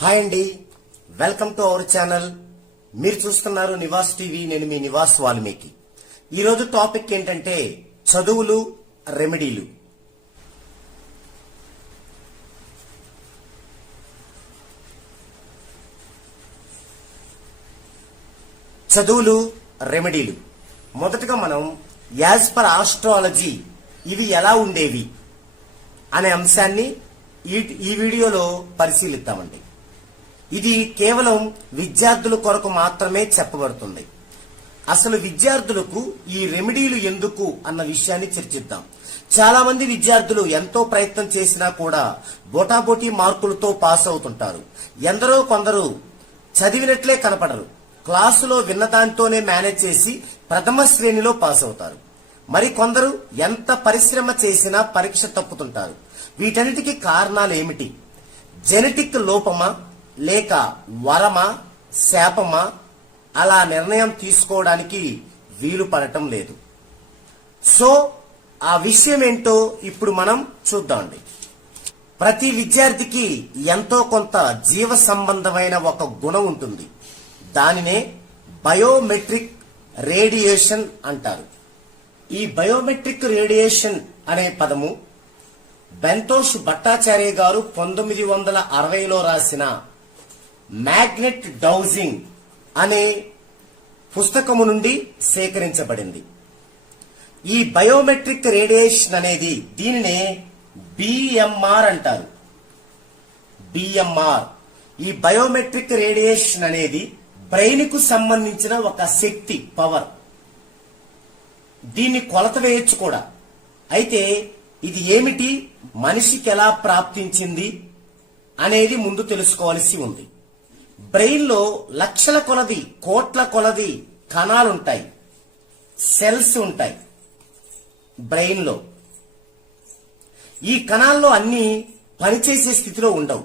Hi అండి. Welcome to our channel. మీరు చూస్తున్నారు నివాస్ టీవీ నేను మీ నివాస్ వాల్మీకి. ఈరోజు టాపిక్ ఏంటంటే చదువులు రెమెడీలు. చదువులు రెమెడీలు. మొదటగా మనం యాజ్ పర్ ఆస్ట్రాలజీ ఇవి ఎలా ఉండేవి? అనే అంశాన్ని ఈ ఈ వీడియోలో పరిశీలిద్దామండి. ఇది కేవలం విద్యార్థుల కొరకు మాత్రమే చెప్పబడుతుంది. అసలు విద్యార్థులకు ఈ రెమెడీలు ఎందుకు అన్న విషయాన్ని చర్చిద్దాం. చాలా మంది విద్యార్థులు ఎంతో ప్రయత్నం చేసినా కూడా బోటాబోటీ మార్కులతో పాస్ అవుతుంటారు. ఎందరో కొందరు చదివినట్లే కనపడరు. క్లాసులో విన్నదానితోనే మేనేజ్ చేసి ప్రథమ శ్రేణిలో పాస్ అవుతారు. మరి కొందరు ఎంత పరిశ్రమ చేసినా పరీక్ష తప్పుతుంటారు. వీటన్నిటికీ కారణాలు ఏమిటి జెనెటిక్ లోపమా? లేక వరమా శాపమా అలా నిర్ణయం తీసుకోవడానికి వీలు పడటం లేదు. సో ఆ విషయం ఏంటో ఇప్పుడు మనం చూద్దామండి. ప్రతి విద్యార్థికి ఎంతో కొంత జీవ సంబంధమైన ఒక గుణం ఉంటుంది. దానినే బయోమెట్రిక్ రేడియేషన్ అంటారు. ఈ బయోమెట్రిక్ రేడియేషన్ అనే పదము బెంతోష్ భట్టాచార్య గారు పంతొమ్మిది వందల అరవైలో రాసిన మ్యాగ్నెట్ డౌజింగ్ అనే పుస్తకము నుండి సేకరించబడింది. ఈ బయోమెట్రిక్ రేడియేషన్ అనేది దీనినే బిఎంఆర్ అంటారు. బిఎంఆర్ ఈ బయోమెట్రిక్ రేడియేషన్ అనేది బ్రెయిన్కు సంబంధించిన ఒక శక్తి పవర్. దీన్ని కొలత వేయొచ్చు కూడా. అయితే ఇది ఏమిటి? మనిషికి ఎలా ప్రాప్తించింది అనేది ముందు తెలుసుకోవాల్సి ఉంది. బ్రెయిన్లో లక్షల కొలది కోట్ల కొలది కణాలుంటాయి. సెల్స్ ఉంటాయి బ్రెయిన్లో ఈ కణాల్లో అన్ని పనిచేసే స్థితిలో ఉండవు.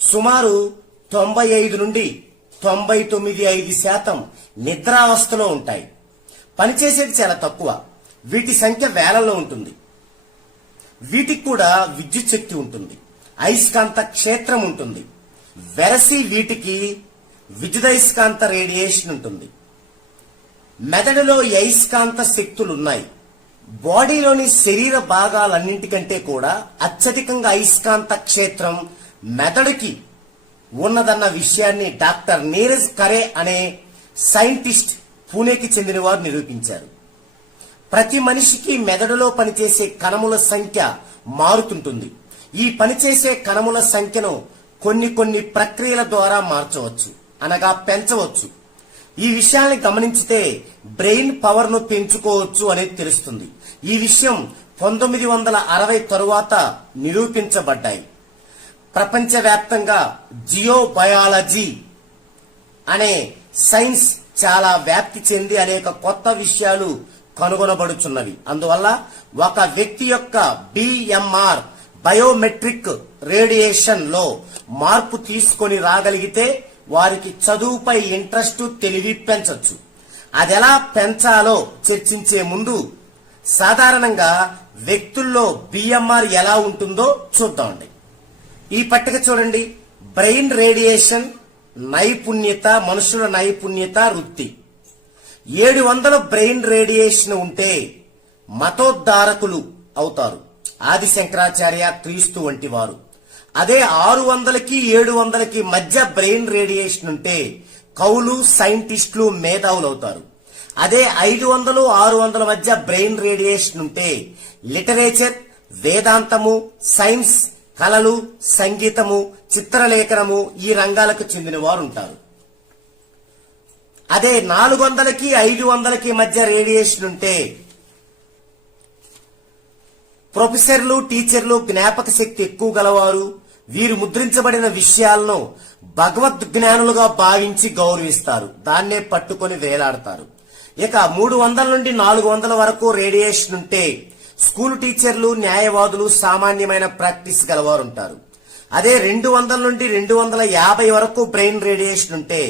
సుమారు తొంభై ఐదు నుండి తొంభై తొమ్మిది ఐదు శాతం నిద్రావస్థలో ఉంటాయి. పనిచేసేది చాలా తక్కువ. వీటి సంఖ్య వేలలో ఉంటుంది. వీటికి కూడా విద్యుత్ శక్తి ఉంటుంది. అయస్కాంత క్షేత్రం ఉంటుంది. వెరసి వీటికి విద్యుదయస్కాంత రేడియేషన్ ఉంటుంది. మెదడులో ఈ అయస్కాంత శక్తులు ఉన్నాయి బాడీలోని శరీర భాగాలన్నింటికంటే కూడా అత్యధికంగా అయస్కాంత క్షేత్రం మెదడుకి ఉన్నదన్న విషయాన్ని డాక్టర్ నీరజ్ కరే అనే సైంటిస్ట్ పూణేకి చెందిన వారు నిరూపించారు. ప్రతి మనిషికి మెదడులో పనిచేసే కణముల సంఖ్య మారుతుంటుంది. ఈ పనిచేసే కణముల సంఖ్యను కొన్ని కొన్ని ప్రక్రియల ద్వారా మార్చవచ్చు అనగా పెంచవచ్చు. ఈ విషయాన్ని గమనించితే బ్రెయిన్ పవర్ను పెంచుకోవచ్చు అనేది తెలుస్తుంది. ఈ విషయం పంతొమ్మిది వందల అరవై తరువాత నిరూపించబడ్డాయి. ప్రపంచవ్యాప్తంగా జియోబయాలజీ అనే సైన్స్ చాలా వ్యాప్తి చెంది అనేక కొత్త విషయాలు కనుగొనబడుచున్నవి. అందువల్ల ఒక వ్యక్తి యొక్క బిఎంఆర్ బయోమెట్రిక్ రేడియేషన్లో మార్పు తీసుకొని రాగలిగితే వారికి చదువుపై ఇంట్రెస్ట్ తెలివి పెంచవచ్చు అది ఎలా పెంచాలో చర్చించే ముందు సాధారణంగా వ్యక్తుల్లో బిఎంఆర్ ఎలా ఉంటుందో చూద్దామండి ఈ పట్టిక చూడండి. బ్రెయిన్ రేడియేషన్ నైపుణ్యత మనుషుల నైపుణ్యత వృత్తి. ఏడు వందల బ్రెయిన్ రేడియేషన్ ఉంటే మతోద్ధారకులు అవుతారు. ఆది శంకరాచార్య క్రీస్తు వంటి వారు. అదే ఆరు వందలకి ఏడు వందలకి మధ్య బ్రెయిన్ రేడియేషన్ ఉంటే కవులు సైంటిస్టులు మేధావులు అవుతారు. అదే ఐదు వందలు ఆరు వందల మధ్య బ్రెయిన్ రేడియేషన్ ఉంటే లిటరేచర్ వేదాంతము సైన్స్ కళలు సంగీతము చిత్రలేఖనము ఈ రంగాలకు చెందిన వారు ఉంటారు. అదే నాలుగు వందలకి ఐదు వందలకి మధ్య రేడియేషన్ ఉంటే ప్రొఫెసర్లు టీచర్లు జ్ఞాపక శక్తి ఎక్కువ గలవారు వీరు ముద్రించబడిన విషయాలను భగవద్ జ్ఞానులుగా భావించి గౌరవిస్తారు. దాన్నే పట్టుకొని వేలాడతారు. ఇక మూడు వందల నుండి నాలుగు వందల వరకు రేడియేషన్ ఉంటే స్కూల్ టీచర్లు న్యాయవాదులు సామాన్యమైన ప్రాక్టీస్ గలవారు ఉంటారు అదే రెండు వందల నుండి రెండు వందల యాభై వరకు బ్రెయిన్ రేడియేషన్ ఉంటే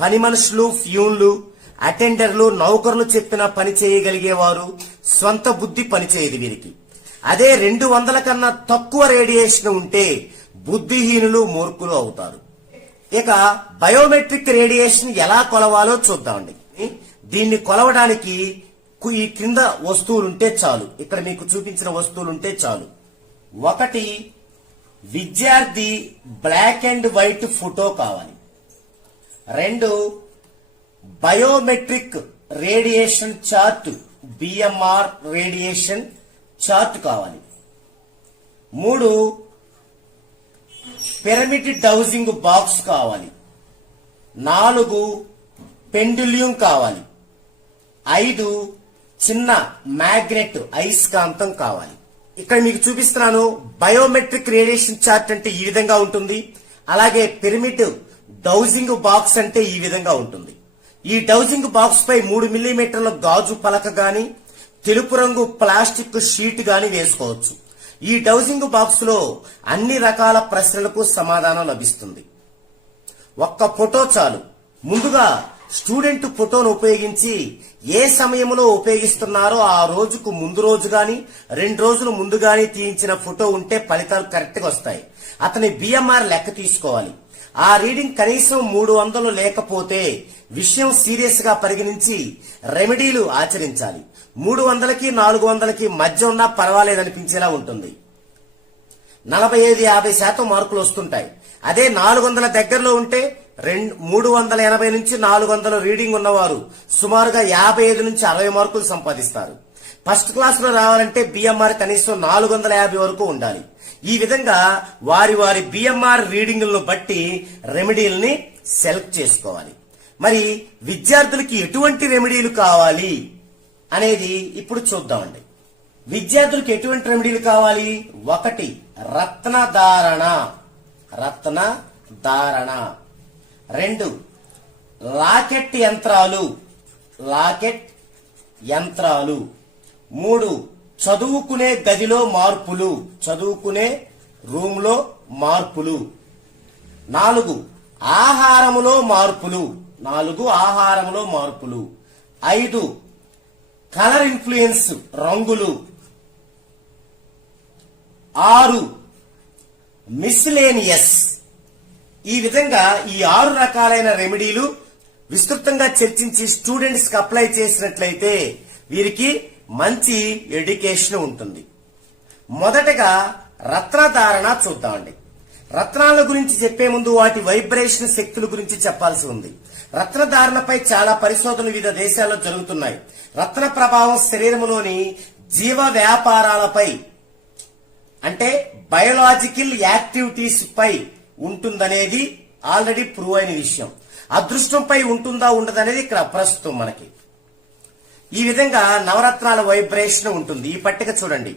పని మనుషులు ఫ్యూన్లు అటెండర్లు నౌకర్లు చెప్పిన పని చేయగలిగేవారు సొంత బుద్ధి పనిచేయదు వీరికి. అదే రెండు వందల కన్నా తక్కువ రేడియేషన్ ఉంటే బుద్ధిహీనులు మూర్ఖులు అవుతారు. ఇక బయోమెట్రిక్ రేడియేషన్ ఎలా కొలవాలో చూద్దామండి. దీన్ని కొలవడానికి కు- ఈ క్రింద వస్తువులుంటే చాలు. ఇక్కడ మీకు చూపించిన వస్తువులుంటే చాలు. ఒకటి విద్యార్థి బ్లాక్ అండ్ వైట్ ఫోటో కావాలి. రెండు biometric radiation chart BMR radiation chart కావాలి. మూడు పిరమిడ్ డౌజింగ్ బాక్స్ కావాలి. నాలుగు పెండుల్యూం కావాలి. ఐదు చిన్న మ్యాగ్నెట్ ఐస్కాంతం కావాలి. ఇక్కడ మీకు చూపిస్తున్నాను బయోమెట్రిక్ రేడియేషన్ చార్ట్ అంటే ఈ విధంగా ఉంటుంది. అలాగే పిరమిడ్ డౌజింగ్ బాక్స్ అంటే ఈ విధంగా ఉంటుంది. ఈ డౌజింగ్ బాక్స్ పై మూడు మిల్లీమీటర్ల గాజు పలక గాని తెలుపు రంగు ప్లాస్టిక్ షీట్ గాని వేసుకోవచ్చు. ఈ డౌజింగ్ బాక్స్లో అన్ని రకాల ప్రశ్నలకు సమాధానం లభిస్తుంది. ఒక్క ఫోటో చాలు. ముందుగా స్టూడెంట్ ఫోటోను ఉపయోగించి ఏ సమయంలో ఉపయోగిస్తున్నారో ఆ రోజుకు ముందు రోజు గాని రెండు రోజులు ముందు గాని తీయించిన ఫోటో ఉంటే ఫలితాలు కరెక్ట్గా వస్తాయి. అతని బిఎంఆర్ లెక్క తీసుకోవాలి. ఆ రీడింగ్ కనీసం మూడు వందలు లేకపోతే విషయం సీరియస్గా పరిగణించి రెమెడీలు ఆచరించాలి. మూడు వందలకి నాలుగు వందలకి మధ్య ఉన్నా పర్వాలేదనిపించేలా ఉంటుంది. నలభై ఐదు యాభై శాతం మార్కులు వస్తుంటాయి. అదే నాలుగు వందల దగ్గరలో ఉంటే రెండు మూడు వందల ఎనభై నుంచి నాలుగు వందల రీడింగ్ ఉన్నవారు సుమారుగా యాభై ఐదు నుంచి అరవై మార్కులు సంపాదిస్తారు. ఫస్ట్ క్లాస్లో రావాలంటే బిఎంఆర్ కనీసం నాలుగు వందల యాభై వరకు ఉండాలి. ఈ విధంగా వారి వారి బిఎంఆర్ రీడింగ్లను బట్టి రెమెడీల్ని సెలెక్ట్ చేసుకోవాలి. మరి విద్యార్థులకి ఎటువంటి రెమెడీలు కావాలి? అనేది ఇప్పుడు చూద్దామండి. విద్యార్థులకు ఎటువంటి రెమెడీలు కావాలి? ఒకటి రత్న ధారణ రత్న ధారణ రెండు లాకెట్ యంత్రాలు. లాకెట్ యంత్రాలు. మూడు చదువుకునే గదిలో మార్పులు. చదువుకునే రూమ్లో మార్పులు. నాలుగు ఆహారములో మార్పులు. నాలుగు ఆహారములో మార్పులు. ఐదు కలర్ ఇన్ఫ్లుయెన్స్ రంగులు. ఆరు మిస్లేనియస్ ఈ విధంగా ఈ ఆరు రకాలైన రెమెడీలు విస్తృతంగా చర్చించి స్టూడెంట్స్కి అప్లై చేసినట్లయితే వీరికి మంచి ఎడ్యుకేషన్ ఉంటుంది. మొదటగా రత్నధారణ చూద్దామండి. రత్నాల గురించి చెప్పే ముందు వాటి వైబ్రేషన్ శక్తుల గురించి చెప్పాల్సి ఉంది. రత్నధారణపై చాలా పరిశోధనలు వివిధ దేశాల్లో జరుగుతున్నాయి. రత్న ప్రభావం శరీరంలోని జీవ వ్యాపారాలపై అంటే బయోలాజికల్ యాక్టివిటీస్ పై ఉంటుందనేది ఆల్రెడీ ప్రూవ్ అయిన విషయం. అదృష్టంపై ఉంటుందా ఉండదనేది ఇక్కడ ప్రస్తుతం మనకి. ఈ విధంగా నవరత్నాల వైబ్రేషన్ ఉంటుంది. ఈ పట్టిక చూడండి.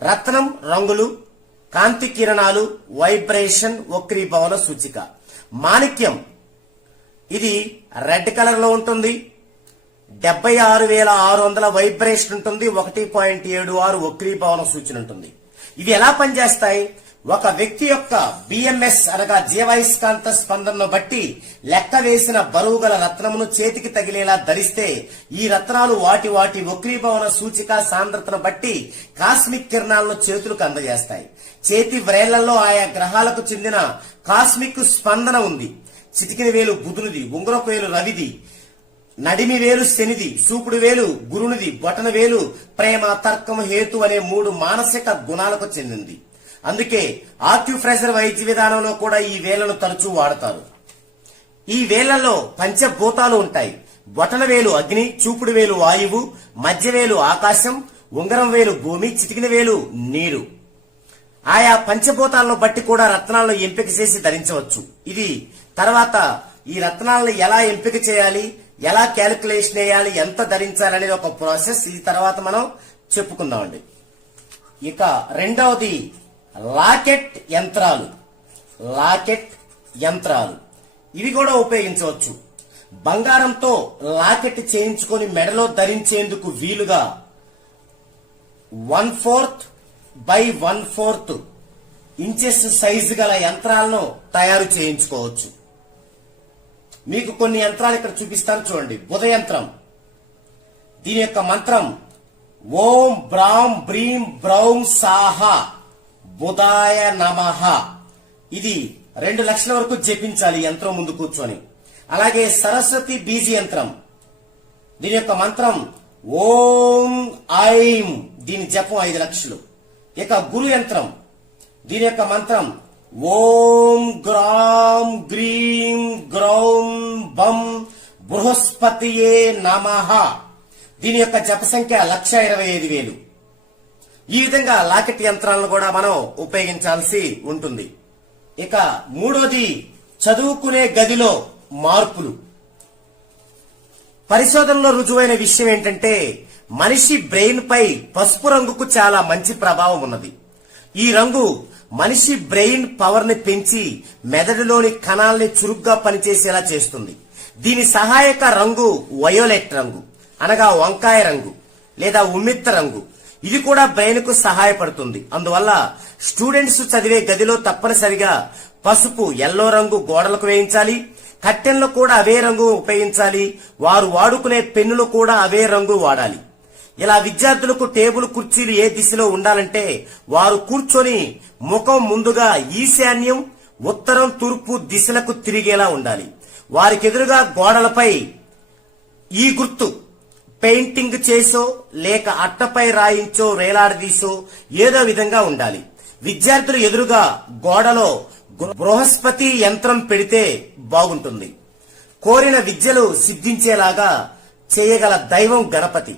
రత్నం రంగులు కాంతి కిరణాలు వైబ్రేషన్ వక్రీభవన సూచిక. మాణిక్యం ఇది రెడ్ కలర్లో ఉంటుంది. డెబ్బై ఆరు వేల ఆరు వందల వైబ్రేషన్ ఉంటుంది. ఒకటి పాయింట్ ఏడు ఆరు వక్రీభవన సూచన ఉంటుంది. ఇవి ఎలా పనిచేస్తాయి? ఒక వ్యక్తి యొక్క బిఎంఎస్ అనగా జీవైస్కాంత స్పందనను బట్టి లెక్క వేసిన బరువు గల రత్నమును చేతికి తగిలేలా ధరిస్తే ఈ రత్నాలు వాటి వాటి వక్రీభవన సూచిక సాంద్రతను బట్టి కాస్మిక్ కిరణాలను చేతులకు అందజేస్తాయి. చేతి వ్రేళ్ళలో ఆయా గ్రహాలకు చెందిన కాస్మిక్ స్పందన ఉంది. చితికిన వేలు బుధునిది ఉంగరపు వేలు రవిది నడిమి వేలు శనిది సూపుడు వేలు గురునిది బొటన వేలు ప్రేమ తర్కం హేతు అనే మూడు మానసిక గుణాలకు చెందింది. అందుకే ఆక్యుప్రెషర్ వైద్య విధానంలో కూడా ఈ వేలను తరచూ వాడతారు. ఈ వేళ్ళలో పంచభూతాలు ఉంటాయి. బొటన వేలు అగ్ని చూపుడు వేలు వాయువు మధ్య వేలు ఆకాశం ఉంగరం వేలు భూమి చిటికిన వేలు నీరు. ఆయా పంచభూతాలను బట్టి కూడా రత్నాలను ఎంపిక చేసి ధరించవచ్చు. ఇది తర్వాత ఈ రత్నాలను ఎలా ఎంపిక చేయాలి ఎలా క్యాలిక్యులేషన్ వేయాలి ఎంత ధరించాలనేది ఒక ప్రాసెస్. ఈ తర్వాత మనం చెప్పుకుందామండి. ఇక రెండవది లాకెట్ యంత్రాలు. లాకెట్ యంత్రాలు. ఇవి కూడా ఉపయోగించవచ్చు. బంగారంతో లాకెట్ చేయించుకొని మెడలో ధరించేందుకు వీలుగా one fourth by one fourth inches size గల యంత్రాలను తయారు చేయించుకోవచ్చు. మీకు కొన్ని యంత్రాలు ఇక్కడ చూపిస్తాను చూడండి. బుధ యంత్రం దీని యొక్క మంత్రం ఓం బ్రాం బ్రీం బ్రౌం సాహ బుధాయ నమః. ఇది రెండు లక్షల వరకు జపించాలి యంత్రం ముందు కూర్చొని. అలాగే సరస్వతి బీజి యంత్రం. దీని యొక్క మంత్రం ఓం ఐం. దీని జపం ఐదు లక్షలు. ఇక గురు యంత్రం. దీని యొక్క మంత్రం ఓం గ్రాం గ్రీం గ్రౌం బం బృహస్పతియే నమ. దీని యొక్క జప సంఖ్య లక్ష ఇరవై ఐదు వేలు. ఈ విధంగా లాకెట్ యంత్రాలను కూడా మనం ఉపయోగించాల్సి ఉంటుంది. ఇక మూడోది చదువుకునే గదిలో మార్పులు. పరిశోధనలో రుజువైన విషయం ఏంటంటే మనిషి బ్రెయిన్ పై పసుపు రంగుకు చాలా మంచి ప్రభావం ఉన్నది. ఈ రంగు మనిషి బ్రెయిన్ పవర్ని పెంచి మెదడులోని కణాల్ని చురుగ్గా పనిచేసేలా చేస్తుంది. దీని సహాయక రంగు వయోలెట్ రంగు అనగా వంకాయ రంగు లేదా ఉమ్మిత్త రంగు. ఇది కూడా బ్రెయిన్కు సహాయపడుతుంది. అందువల్ల స్టూడెంట్స్ చదివే గదిలో తప్పనిసరిగా పసుపు ఎల్లో రంగు గోడలకు వేయించాలి. కట్టెన్లు కూడా అవే రంగు ఉపయోగించాలి. వారు వాడుకునే పెన్నులు కూడా అవే రంగు వాడాలి. ఇలా విద్యార్థులకు టేబుల్ కుర్చీలు ఏ దిశలో ఉండాలంటే వారు కూర్చొని ముఖం ముందుగా ఈశాన్యం ఉత్తరం తూర్పు దిశలకు తిరిగేలా ఉండాలి. వారికి ఎదురుగా గోడలపై ఈ గుర్తు పెయింటింగ్ చేసో లేక అట్టపై రాయించో వేలాడదీసో ఏదో విధంగా ఉండాలి. విద్యార్థులు ఎదురుగా గోడలో బృహస్పతి యంత్రం పెడితే బాగుంటుంది. కోరిన విద్యలు సిద్ధించేలాగా చేయగల దైవం గణపతి.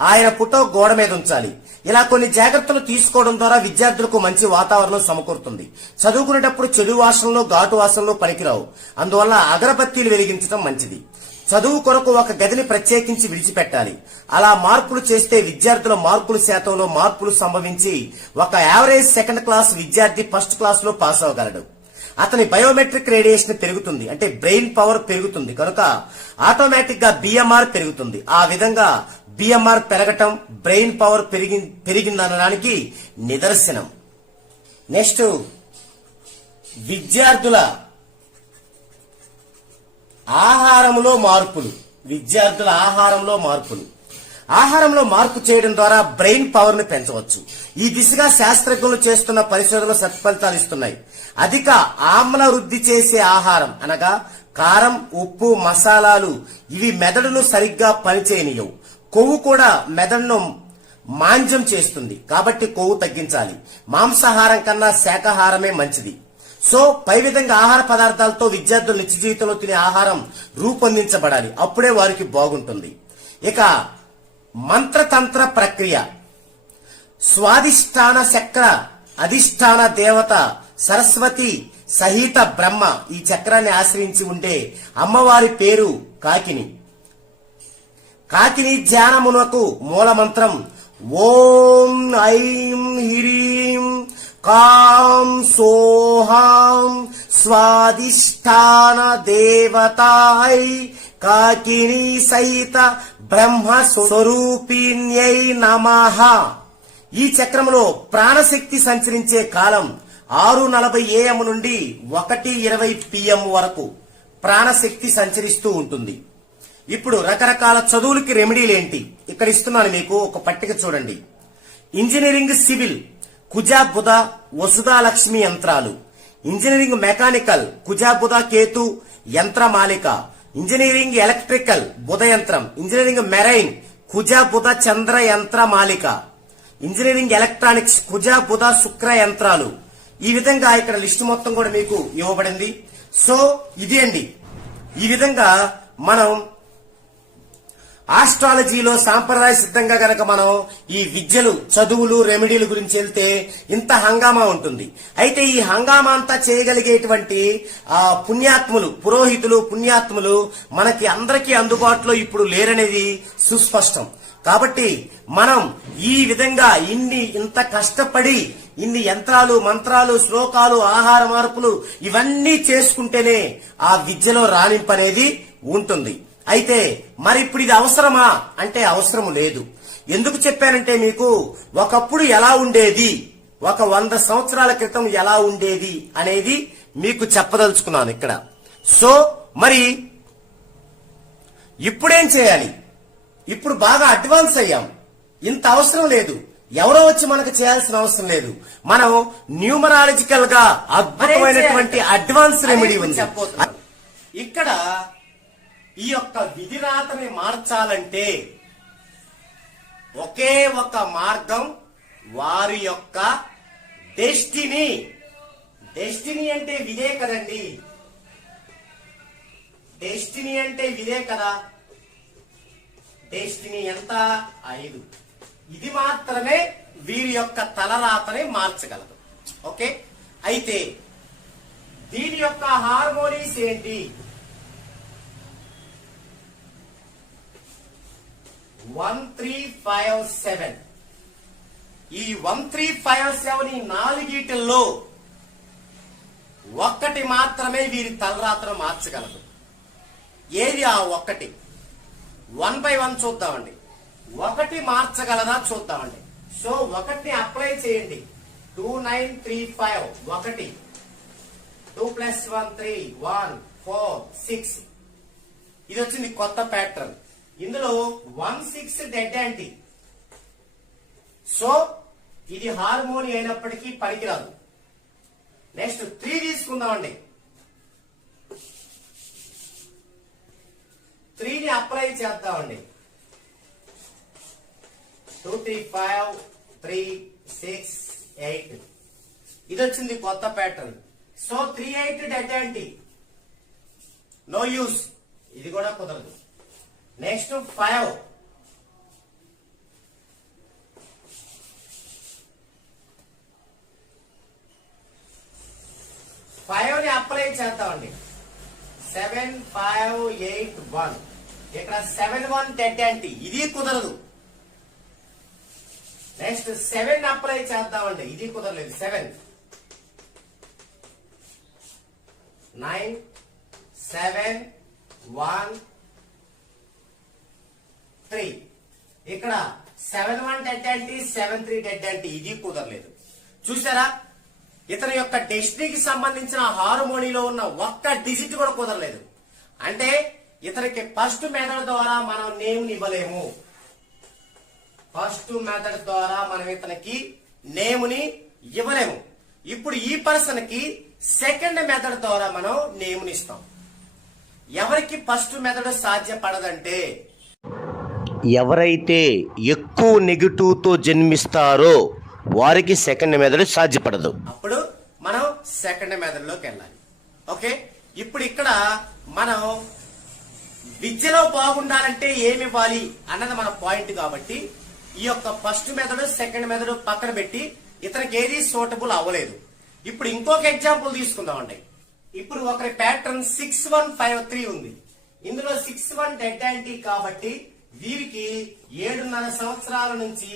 ఆయన ఫోటో గోడ మీద ఉంచాలి. ఇలా కొన్ని జాగ్రత్తలు తీసుకోవడం ద్వారా విద్యార్థులకు మంచి వాతావరణం సమకూరుతుంది. చదువుకునేటప్పుడు చెడు వాసనలో ఘాటు వాసనలో పనికిరావు. అందువల్ల అగరబత్తీలు వెలిగించడం మంచిది. చదువు కొరకు ఒక గదిని ప్రత్యేకించి విడిచిపెట్టాలి. అలా మార్పులు చేస్తే విద్యార్థుల మార్కుల శాతంలో మార్పులు సంభవించి ఒక యావరేజ్ సెకండ్ క్లాస్ విద్యార్థి ఫస్ట్ క్లాస్లో పాస్ అవ్వగలడు. అతని బయోమెట్రిక్ రేడియేషన్ పెరుగుతుంది. అంటే బ్రెయిన్ పవర్ పెరుగుతుంది. కనుక ఆటోమేటిక్గా బిఎంఆర్ పెరుగుతుంది. ఆ విధంగా బిఎంఆర్ పెరగటం బ్రెయిన్ పవర్ పెరిగి పెరిగిందనడానికి నిదర్శనం. నెక్స్ట్ విద్యార్థుల ఆహారంలో మార్పులు. విద్యార్థుల ఆహారంలో మార్పులు. ఆహారంలో మార్పు చేయడం ద్వారా బ్రెయిన్ పవర్ని పెంచవచ్చు. ఈ దిశగా శాస్త్రజ్ఞులు చేస్తున్న పరిశోధనలు సత్ఫలితాలు ఇస్తున్నాయి. అధిక ఆమ్ల వృద్ధి చేసే ఆహారం అనగా కారం ఉప్పు మసాలాలు ఇవి మెదడును సరిగ్గా పనిచేయనియవు. కొవ్వు కూడా మెదడును మాంజ్యం చేస్తుంది. కాబట్టి కొవ్వు తగ్గించాలి. మాంసాహారం కన్నా శాకాహారమే మంచిది. సో పై విధంగా ఆహార పదార్థాలతో విద్యార్థులు నిత్య జీవితంలో తినే ఆహారం రూపొందించబడాలి. అప్పుడే వారికి బాగుంటుంది. ఇక మంత్రతంత్ర ప్రక్రియ. స్వాధిష్టాన చక్ర అధిష్టాన దేవత సరస్వతి సహిత బ్రహ్మ ఈ చక్రాన్ని ఆశ్రయించి ఉండే అమ్మవారి పేరు కాకిని. కాకిని ధ్యానమునకు మూలమంత్రం ఓం ఐం హ్రీం కాం సోహాం స్వాదిష్టాన దేవతాయ్ కాకిని సహిత బ్రహ్మ స్వరూపిణ్యై నమ. ఈ చక్రంలో ప్రాణశక్తి సంచరించే కాలం ఆరు నలభై ఏఎం నుండి ఒకటి ఇరవై పిఎం వరకు ప్రాణశక్తి సంచరిస్తూ ఉంటుంది. ఇప్పుడు రకరకాల చదువులకి రెమెడీలేంటి? ఇక్కడ ఇస్తున్నాను మీకు ఒక పట్టిక చూడండి. ఇంజనీరింగ్ సివిల్ కుజ బుధ వసుధా లక్ష్మి యంత్రాలు. ఇంజనీరింగ్ మెకానికల్ కుజ బుధ కేతు యంత్రమాలిక ఇంజనీరింగ్ ఎలక్ట్రికల్ బుధ యంత్రం ఇంజనీరింగ్ మెరైన్ కుజ బుధ చంద్ర యంత్రమాలిక ఇంజనీరింగ్ ఎలక్ట్రానిక్స్ కుజ బుధ శుక్ర యంత్రాలు. ఈ విధంగా ఇక్కడ లిస్ట్ మొత్తం కూడా మీకు ఇవ్వబడింది. సో ఇది అండి. ఈ విధంగా మనం ఆస్ట్రాలజీలో సాంప్రదాయ సిద్ధంగా గనక మనం ఈ విద్యలు చదువులు రెమెడీల గురించి వెళ్తే ఇంత హంగామా ఉంటుంది. అయితే ఈ హంగామా అంతా చేయగలిగేటువంటి ఆ పుణ్యాత్ములు పురోహితులు పుణ్యాత్ములు మనకి అందరికీ అందుబాటులో ఇప్పుడు లేరనేది సుస్పష్టం. కాబట్టి మనం ఈ విధంగా ఇన్ని ఇంత కష్టపడి ఇన్ని యంత్రాలు మంత్రాలు శ్లోకాలు ఆహార మార్పులు ఇవన్నీ చేసుకుంటేనే ఆ విద్యలో రాణింపనేది ఉంటుంది. అయితే మరి ఇప్పుడు ఇది అవసరమా? అంటే అవసరం లేదు. ఎందుకు చెప్పానంటే మీకు ఒకప్పుడు ఎలా ఉండేది? ఒక వంద సంవత్సరాల క్రితం ఎలా ఉండేది అనేది మీకు చెప్పదలుచుకున్నాను ఇక్కడ. సో మరి ఇప్పుడేం చేయాలి? ఇప్పుడు బాగా అడ్వాన్స్ అయ్యాం. ఇంత అవసరం లేదు. ఎవరో వచ్చి మనకు చేయాల్సిన అవసరం లేదు. మనం న్యూమరాలజికల్గా అద్భుతమైనటువంటి అడ్వాన్స్ రెమెడీ ఉంది. ఇక్కడ ఈ యొక్క విధిరాతని మార్చాలంటే ఒకే ఒక మార్గం వారి యొక్క డెస్టినీ. డెస్టినీ అంటే విదే కదండి. డెస్టినీ అంటే విదే కదా. డెస్టినీ ఎంత? ఐదు. ఇది మాత్రమే వీరి యొక్క తలరాతని మార్చగలదు. ఓకే? అయితే దీని యొక్క హార్మోనీస్ ఏంటి? వన్ త్రీ ఫైవ్ సెవెన్ ఈ వన్ త్రీ ఫైవ్ సెవెన్ ఈ నాలుగిటిల్లో ఒక్కటి మాత్రమే వీరి తలరాత్రం మార్చగలదు. ఏది ఆ ఒక్కటి? వన్ బై వన్ చూద్దామండి. ఒకటి మార్చగలదా చూద్దామండి. సో ఒకటిని అప్లై చేయండి. టూ నైన్ త్రీ ఫైవ్ ఒకటి. Two plus one three one four six ఇది వచ్చింది కొత్త ప్యాటర్న్. ఇందులో one six dead anti. So ఇది హార్మోని అయినప్పటికీ పనికిరాదు. నెక్స్ట్ త్రీ తీసుకుందామండి. త్రీని అప్లై చేద్దామండి. Two three five three six eight. ఇది వచ్చింది కొత్త pattern. So three eight dead anti. No use. ఇది కూడా కుదరదు. నెక్స్ట్ ఫైవ్ ఫైవ్ని అప్లై చేద్దామండి. సెవెన్ ఫైవ్ ఎయిట్ వన్ ఇక్కడ సెవెన్ వన్ టెన్ అంటే ఇది కుదరదు. నెక్స్ట్ సెవెన్ అప్లై చేద్దామండి. ఇది కుదరలేదు. Seven nine seven one three ఇక్కడ seven one dead anti seven three dead anti ఇది కుదరలేదు. చూసారా? ఇతని యొక్క డెస్టినీకి సంబంధించిన హార్మోనీలో ఉన్న ఒక్క డిజిట్ కూడా కుదరలేదు. అంటే ఇతనికి ఫస్ట్ మెథడ్ ద్వారా మనం నేమ్ ఇవ్వలేము. ఫస్ట్ మెథడ్ ద్వారా మనం ఇతనికి నేముని ఇవ్వలేము. ఇప్పుడు ఈ పర్సన్కి సెకండ్ మెథడ్ ద్వారా మనం నేముని ఇస్తాం. ఎవరికి ఫస్ట్ మెథడ్ సాధ్యపడదంటే ఎవరైతే ఎక్కువ నెగిటివ్తో జన్మిస్తారో వారికి సెకండ్ మెదడు సాధ్యపడదు. అప్పుడు మనం సెకండ్ మెదడులోకి వెళ్ళాలి. ఓకే? ఇప్పుడు ఇక్కడ మనం విద్యలో బాగుండాలంటే ఏమి ఇవ్వాలి అన్నది మన పాయింట్ కాబట్టి ఈ యొక్క ఫస్ట్ మెథడ్ సెకండ్ మెథడ్ పక్కన పెట్టి ఇతనికి ఏది సూటబుల్ అవ్వలేదు. ఇప్పుడు ఇంకొక ఎగ్జాంపుల్ తీసుకుందామండి. ఇప్పుడు ఒకరి pattern six one five three ఉంది. ఇందులో సిక్స్ వన్ డెడ్ యాంటీ కాబట్టి వీరికి ఏడున్నర సంవత్సరాల నుంచి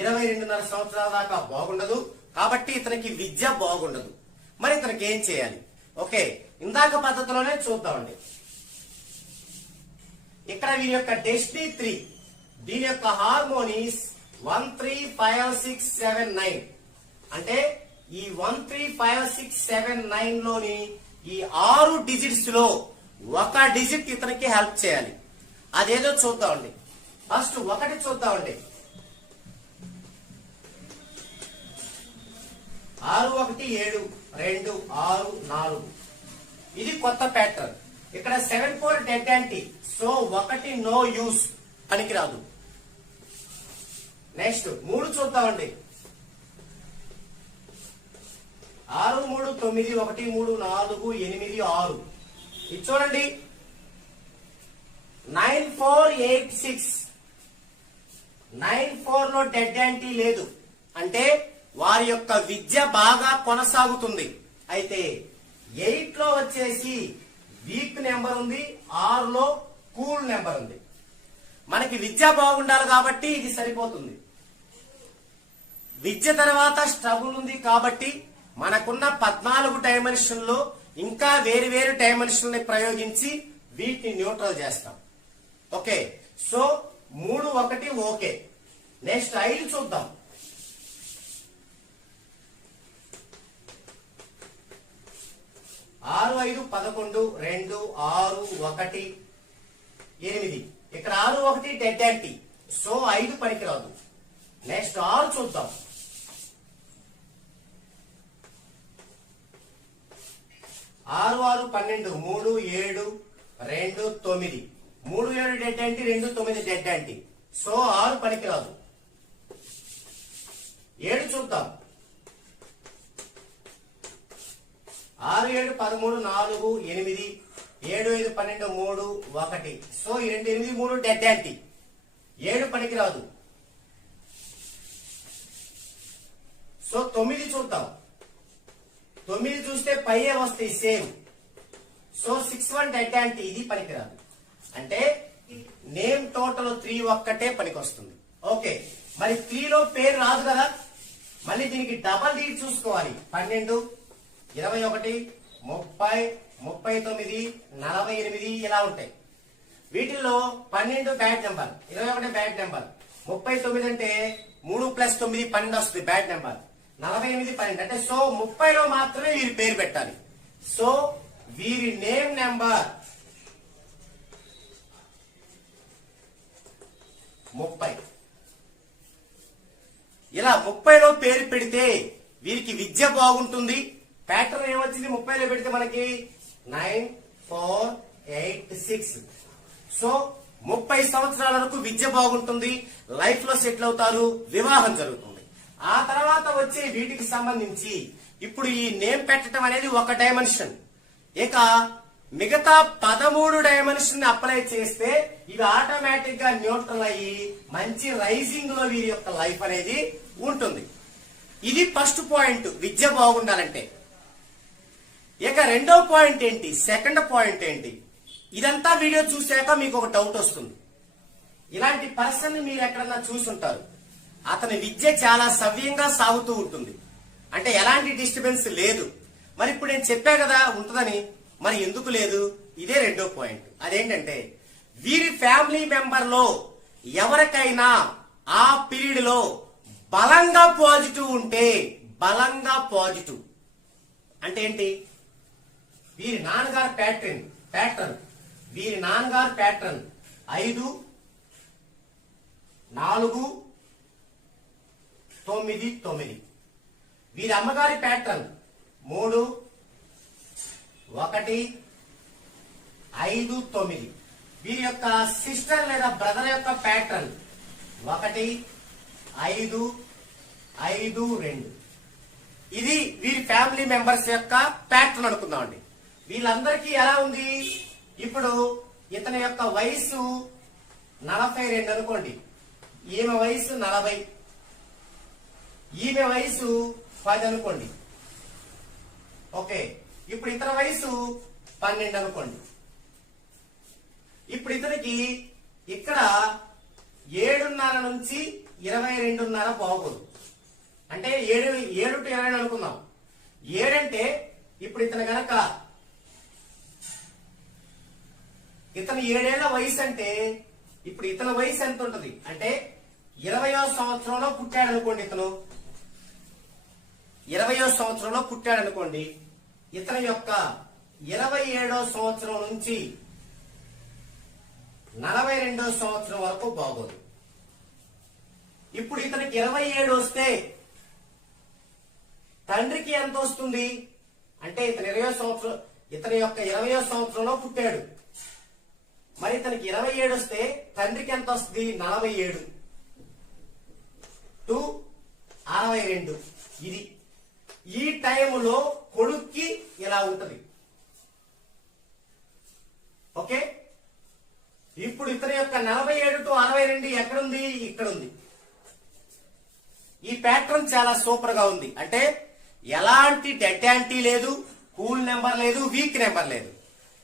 ఇరవై రెండున్నర సంవత్సరాల దాకా బాగుండదు. కాబట్టి ఇతనికి విద్య బాగుండదు. మరి ఇతనికి ఏం చేయాలి? ఓకే ఇందాక పద్ధతిలోనే చూద్దామండి. ఇక్కడ వీరి యొక్క డెస్టీ త్రీ దీని యొక్క harmonies one three five six seven nine. అంటే ఈ one three five six seven నైన్లోని ఈ ఆరు డిజిట్స్లో ఒక డిజిట్ ఇతనికి హెల్ప్ చేయాలి. అదేదో చూద్దామండి ఫస్ట్ ఒకటి చూద్దామండి ఆరు ఒకటి ఏడు రెండు ఆరు నాలుగు. ఇది కొత్త ప్యాటర్న్ ఇక్కడ seven four dead anti so ఒకటి నో యూస్ పనికిరాదు. నెక్స్ట్ మూడు చూద్దామండి ఆరు మూడు తొమ్మిది ఒకటి మూడు నాలుగు ఎనిమిది ఆరు. ఇది చూడండి. Nine four eight six. Nine ఫోర్లో డెడ్ యాంటీ లేదు. అంటే వారి యొక్క విద్య బాగా కొనసాగుతుంది. అయితే ఎయిట్లో వచ్చేసి వీక్ నెంబర్ ఉంది ఆరు లో కూల్ నెంబర్ ఉంది. మనకి విద్య బాగుండాలి కాబట్టి ఇది సరిపోతుంది. విద్య తర్వాత స్ట్రగుల్ ఉంది కాబట్టి మనకున్న పద్నాలుగు డైమెన్షన్లో ఇంకా వేరు వేరు డైమెన్షన్ ప్రయోగించి వీటిని న్యూట్రల్ చేస్తాం. ఓకే. సో మూడు ఒకటి ఓకే. నెక్స్ట్ ఐదు చూద్దాం. ఆరు ఐదు పదకొండు రెండు ఆరు ఒకటి ఎనిమిది. ఇక్కడ ఆరు ఒకటి డెడ్ యాంటీ సో ఐదు పనికిరాదు. నెక్స్ట్ ఆరు చూద్దాం. ఆరు ఆరు పన్నెండు మూడు ఏడు రెండు తొమ్మిది. మూడు ఏడు డెడ్ అంటే రెండు తొమ్మిది డెడ్ అంటే. సో ఆరు పనికిరాదు. ఏడు చూద్దాం. ఆరు ఏడు పదమూడు నాలుగు ఎనిమిది ఏడు ఐదు పన్నెండు మూడు ఒకటి. సో రెండు ఎనిమిది మూడు డెడ్ యాంటీ ఏడు పనికిరాదు. సో తొమ్మిది చూద్దాం. తొమ్మిది చూస్తే పైయే వస్తాయి? Same. So six one dead anti ఇది పనికిరాదు. అంటే నేమ్ టోటల్ త్రీ ఒక్కటే పనికొస్తుంది. ఓకే మరి త్రీలో పేరు రాదు కదా? మళ్ళీ దీనికి డబల్ డీ చూసుకోవాలి. పన్నెండు ఇరవై ఒకటి ముప్పై ముప్పై తొమ్మిది నలభై ఎనిమిది ఇలా ఉంటాయి. వీటిల్లో పన్నెండు బ్యాడ్ నెంబర్ ఇరవై ఒకటి బ్యాడ్ నెంబర్ ముప్పై తొమ్మిది అంటే మూడు ప్లస్ తొమ్మిది పన్నెండు వస్తుంది బ్యాడ్ నెంబర్ నలభై ఎనిమిది పన్నెండు అంటే సో ముప్పైలో మాత్రమే వీరి పేరు పెట్టాలి. సో వీరి నేమ్ నెంబర్ ముప్పై. ఇలా ముప్పైలో పేరు పెడితే వీరికి విద్య బాగుంటుంది. ప్యాటర్న్ ఏమొచ్చింది ముప్పైలో పెడితే మనకి? Nine four eight six so ముప్పై సంవత్సరాల వరకు విద్య బాగుంటుంది. లైఫ్లో సెటిల్ అవుతారు. వివాహం జరుగుతుంది. ఆ తర్వాత వచ్చే వీటికి సంబంధించి ఇప్పుడు ఈ నేమ్ పెట్టడం అనేది ఒక డైమెన్షన్ ఇక మిగతా పదమూడు డైమెన్షన్ అప్లై చేస్తే ఇవి ఆటోమేటిక్గా న్యూట్రల్ అయ్యి మంచి రైజింగ్లో వీరి యొక్క లైఫ్ అనేది ఉంటుంది. ఇది ఫస్ట్ పాయింట్ విద్య బాగుండాలంటే. ఇక రెండో పాయింట్ ఏంటి? సెకండ్ పాయింట్ ఏంటి? ఇదంతా వీడియో చూశాక మీకు ఒక డౌట్ వస్తుంది. ఇలాంటి పర్సన్ మీరు ఎక్కడన్నా చూసుంటారు. అతని విద్య చాలా సవ్యంగా సాగుతూ ఉంటుంది. అంటే ఎలాంటి డిస్టర్బెన్స్ లేదు. మరి ఇప్పుడు నేను చెప్పా కదా ఉంటుందని. మరి ఎందుకు లేదు? ఇదే రెండో పాయింట్. అదేంటంటే వీరి ఫ్యామిలీ మెంబర్లో ఎవరికైనా ఆ పీరియడ్లో బలంగా పాజిటివ్ ఉంటే బలంగా పాజిటివ్. అంటే ఏంటి? వీరి నాన్నగారు ప్యాటర్న్ ప్యాటర్న్. వీరి నాన్నగారు ప్యాటర్న్. ఐదు నాలుగు తొమ్మిది తొమ్మిది. వీరి అమ్మగారి ప్యాటర్న్ మూడు ఒకటి ఐదు తొమ్మిది. వీరి యొక్క సిస్టర్ లేదా బ్రదర్ యొక్క ప్యాటర్న్. ఒకటి ఐదు ఐదు రెండు. ఇది వీరి ఫ్యామిలీ మెంబర్స్ యొక్క ప్యాటర్న్ అనుకుందామండి. వీళ్ళందరికీ ఎలా ఉంది? ఇప్పుడు ఇతని యొక్క వయసు నలభై రెండు అనుకోండి. ఈమె వయసు నలభై. ఈమె వయసు పది అనుకోండి. ఓకే. ఇప్పుడు ఇతర వయసు పన్నెండు అనుకోండి. ఇప్పుడు ఇతనికి ఇక్కడ ఏడున్నర నుంచి ఇరవై రెండున్నర పోకూడదు. అంటే ఏడు ఏడు టు ఇరవై అనుకుందాం. ఏడంటే ఇప్పుడు ఇతను గనక ఇతను ఏడేళ్ళ వయసు అంటే ఇప్పుడు ఇతని వయసు ఎంత ఉంటుంది? అంటే ఇరవయో సంవత్సరంలో పుట్టాడు అనుకోండి ఇతను. ఇరవయో సంవత్సరంలో పుట్టాడు అనుకోండి ఇతని యొక్క ఇరవై ఏడో సంవత్సరం నుంచి నలభై రెండో సంవత్సరం వరకు బాగోదు. ఇప్పుడు ఇతనికి ఇరవై ఏడు వస్తే తండ్రికి ఎంత వస్తుంది? అంటే ఇతని ఇరవై సంవత్సరం ఇతని యొక్క ఇరవయో సంవత్సరంలో పుట్టాడు. మరి ఇతనికి ఇరవై ఏడు వస్తే తండ్రికి ఎంత వస్తుంది? నలభై ఏడు. టు అరవై రెండు. ఇది ఈ టైంలో కొడుక్కి ఇలా ఉంటది. ఓకే? ఇప్పుడు ఇతని యొక్క నలభై ఏడు టు అరవై రెండు ఎక్కడుంది? ఇక్కడ ఉంది ఈ ప్యాటర్న్ చాలా సూపర్గా ఉంది. అంటే ఎలాంటి డెడ్ యాంటీ లేదు కూల్ నెంబర్ లేదు వీక్ నెంబర్ లేదు.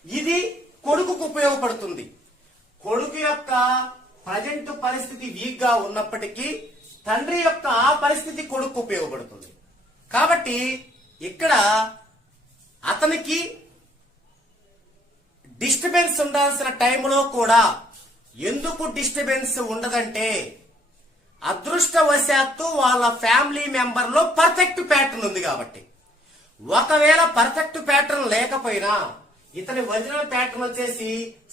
ఇది కొడుకుకు ఉపయోగపడుతుంది. కొడుకు యొక్క ప్రజెంట్ పరిస్థితి వీక్గా ఉన్నప్పటికీ తండ్రి యొక్క ఆ పరిస్థితి కొడుకు ఉపయోగపడుతుంది. కాబట్టి ఇక్కడ అతనికి డిస్టర్బెన్స్ ఉండాల్సిన టైంలో కూడా ఎందుకు డిస్టర్బెన్స్ ఉండదంటే అదృష్టవశాత్తు వాళ్ళ ఫ్యామిలీ మెంబర్లో పర్ఫెక్ట్ ప్యాటర్న్ ఉంది కాబట్టి. ఒకవేళ పర్ఫెక్ట్ ప్యాటర్న్ లేకపోయినా ఇతని ఒరిజినల్ ప్యాటర్న్ వచ్చేసి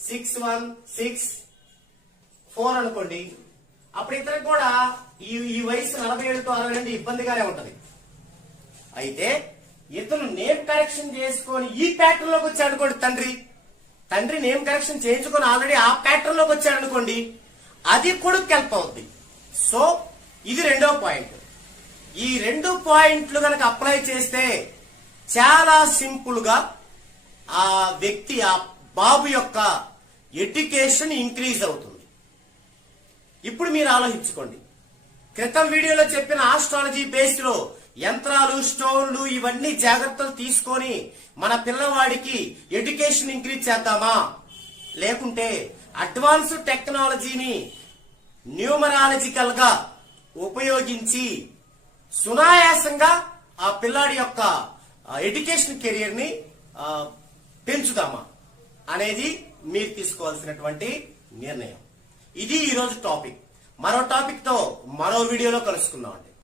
సిక్స్ వన్ సిక్స్ ఫోర్ అనుకోండి. అప్పుడు ఇతనికి కూడా ఈ ఈ వయసు నలభై ఏడు అరవై రెండు ఇబ్బందిగానే ఉంటుంది. అయితే ఇతను నేమ్ కరెక్షన్ చేసుకొని ఈ ప్యాటర్న్లోకి వచ్చాడు అనుకోండి తండ్రి. తండ్రి నేమ్ కరెక్షన్ చేయించుకొని ఆల్రెడీ ఆ ప్యాటర్న్లోకి వచ్చాడు అనుకోండి అది కొడుకు హెల్ప్ అవుద్ది. సో ఇది రెండో పాయింట్ ఈ రెండు పాయింట్లు కనుక అప్లై చేస్తే చాలా సింపుల్గా ఆ వ్యక్తి ఆ బాబు యొక్క ఎడ్యుకేషన్ ఇంక్రీజ్ అవుతుంది. ఇప్పుడు మీరు ఆలోచించుకోండి. క్రితం వీడియోలో చెప్పిన ఆస్ట్రాలజీ బేస్డ్లో యంత్రాలు స్టోన్లు ఇవన్నీ జాగ్రత్తలు తీసుకొని మన పిల్లవాడికి ఎడ్యుకేషన్ ఇంక్రీజ్ చేద్దామా? లేకుంటే అడ్వాన్స్ టెక్నాలజీని న్యూమరాలజికల్గా ఉపయోగించి సునాయాసంగా ఆ పిల్లాడి యొక్క ఎడ్యుకేషన్ కెరియర్ని పెంచుదామా అనేది మీరు తీసుకోవాల్సినటువంటి నిర్ణయం. ఇది ఈరోజు టాపిక్. మరో టాపిక్తో మరో వీడియోలో కలుసుకుందాం